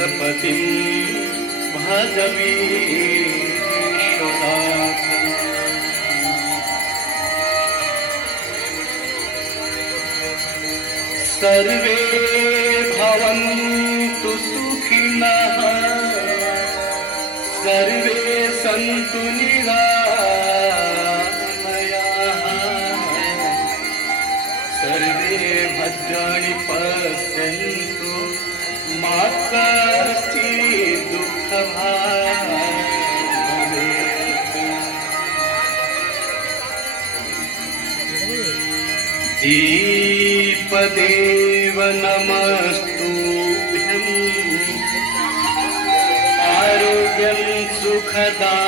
जगपतिं भजवीश्वनाथम्। सर्वे भवन्तु सुखिनः, सर्वे सन्तु निरामयाः, सर्वे भद्राणि पश्यन्तु मा कश्चित् दुःखभाग् भवेत्। दीपदेव नमस्तुभ्यम्, आरोग्यं सुखदा